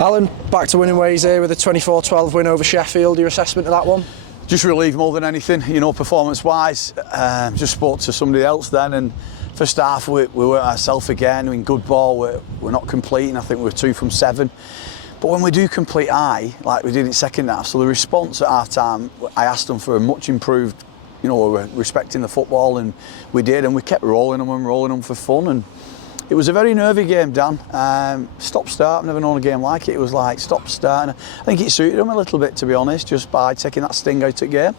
Alan, back to winning ways here with a 24-12 win over Sheffield. Your assessment of that one? Just relieved more than anything, performance-wise. Just spoke to somebody else then, and first half we weren't ourselves again. In good ball, we're not completing. I think we were 2 from 7. But when we do complete high, like we did in second half, so the response at half time, I asked them for a much improved, we're respecting the football, and we did, and we kept rolling them and rolling them for fun. And it was a very nervy game, Dan. Stop-start, I've never known a game like it. It was like stop-start. And I think it suited them a little bit, to be honest, just by taking that sting out of the game.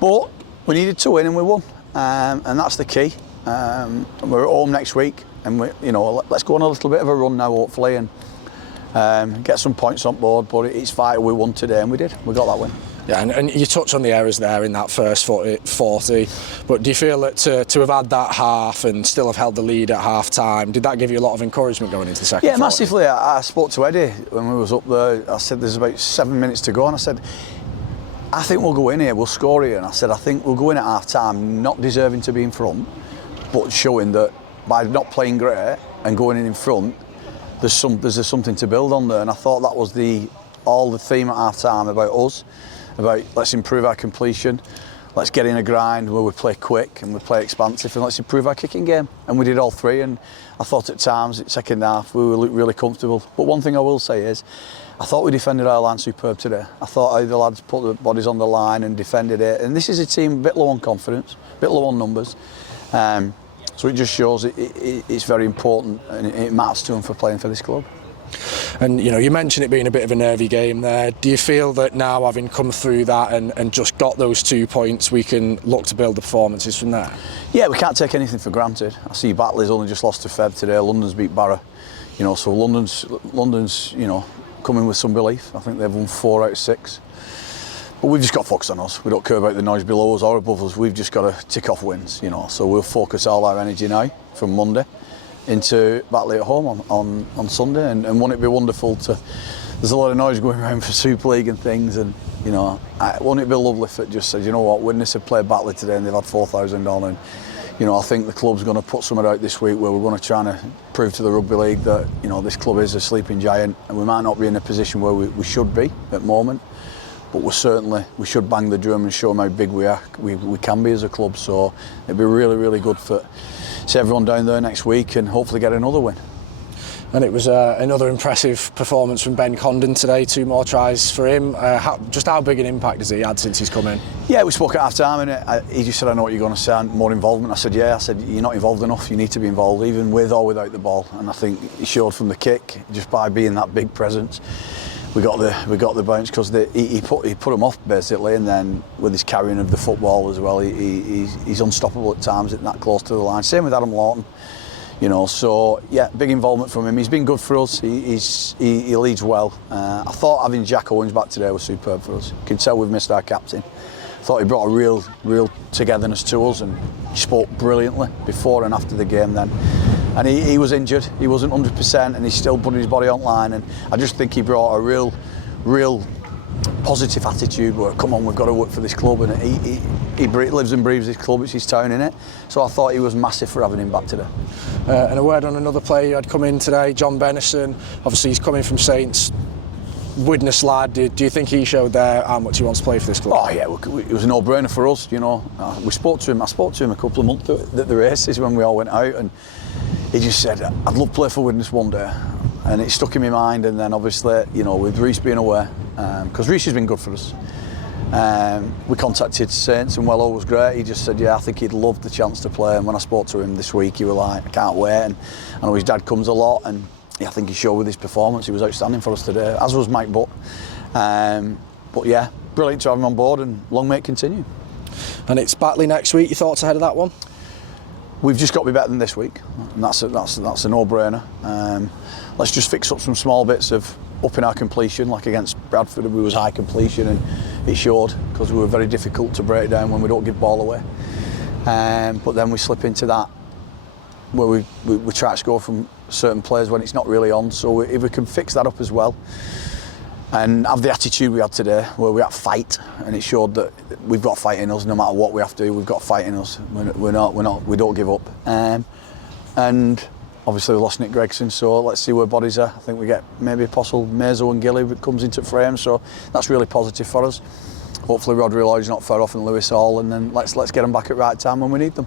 But we needed to win, and we won. And that's the key. We're at home next week, and let's go on a little bit of a run now, hopefully, and get some points on board. But it's vital we won today, and we did. We got that win. Yeah, and you touched on the errors there in that first 40, but do you feel that to have had that half and still have held the lead at half time, did that give you a lot of encouragement going into the second? Yeah, 40? massively. I spoke to Eddie when we was up there. I said there's about 7 minutes to go, and I said, I think we'll go in here, we'll score here. And I said, I think we'll go in at half time not deserving to be in front, but showing that by not playing great and going in front, there's something to build on there. And I thought that was all the theme at half time about us. About let's improve our completion, let's get in a grind where we play quick and we play expansive, and let's improve our kicking game. And we did all three, and I thought at times, at second half, we looked really comfortable. But one thing I will say is, I thought we defended our line superb today. I thought the lads put their bodies on the line and defended it. And this is a team a bit low on confidence, a bit low on numbers. So it just shows it's very important, and it matters to them for playing for this club. And you mentioned it being a bit of a nervy game there. Do you feel that now, having come through that and just got those 2 points, we can look to build the performances from there? Yeah, we can't take anything for granted. I see Batley's only just lost to Feb today. London's beat Barra. So London's coming with some belief. I think they've won 4 out of 6. But we've just got to focus on us. We don't care about the noise below us or above us. We've just got to tick off wins. So we'll focus all our energy now from Monday into Batley at home on Sunday, and won't it be wonderful there's a lot of noise going around for Super League and things, and won't it be lovely if it just said, Widnes have played Batley today and they've had 4,000 on, and I think the club's going to put something out this week where we're going to try and prove to the Rugby League that this club is a sleeping giant, and we might not be in a position where we should be at the moment, but we should bang the drum and show them how big we are. We can be as a club, so it'd be really, really good for everyone down there next week, and hopefully get another win. And it was another impressive performance from Ben Condon today. 2 more tries for him. How big an impact has he had since he's come in? Yeah, we spoke at half time, and he just said, I know what you're going to say, more involvement. I said, yeah. I said, you're not involved enough, you need to be involved, even with or without the ball. And I think he showed from the kick, just by being that big presence. We got the bounce because he put him off basically, and then with his carrying of the football as well, he's unstoppable at times, that close to the line. Same with Adam Lawton, So yeah, big involvement from him. He's been good for us. He leads well. I thought having Jack Owens back today was superb for us. You can tell we've missed our captain. I thought he brought a real togetherness to us, and he spoke brilliantly before and after the game then. And he was injured, he wasn't 100%, and he still put his body on line, and I just think he brought a real positive attitude where, come on, we've got to work for this club, and he lives and breathes this club, it's his town, innit? So I thought he was massive for having him back today. And a word on another player who had come in today, John Bennison. Obviously he's coming from Saints, Widnes lad. Do you think he showed there how much he wants to play for this club? Oh yeah, it was a no-brainer for us, I spoke to him a couple of months at the races when we all went out, and he just said, I'd love to play for Widnes one day, and it stuck in my mind. And then obviously, with Reece being away, because Reece has been good for us, we contacted Saints, and Wello was great. He just said, yeah, I think he'd love the chance to play. And when I spoke to him this week, he was like, I can't wait. And I know his dad comes a lot, and I think he showed with his performance. He was outstanding for us today, as was Mike Butt. But yeah, brilliant to have him on board, and long may it continue. And it's Batley next week. Your thoughts ahead of that one? We've just got to be better than this week, and that's a no-brainer. Let's just fix up some small bits of upping our completion, like against Bradford, we was high completion, and it showed because we were very difficult to break down when we don't give ball away. But then we slip into that where we try to score from certain players when it's not really on. So if we can fix that up as well, and have the attitude we had today, where we had fight, and it showed that we've got fight in us. No matter what we have to do, we've got fight in us. We don't give up. And Obviously we lost Nick Gregson, so let's see where bodies are. I think we get maybe possible Mezo and Gilly comes into frame, so that's really positive for us. Hopefully Rodri Lloyd's not far off and Lewis Hall, and then let's get them back at right time when we need them.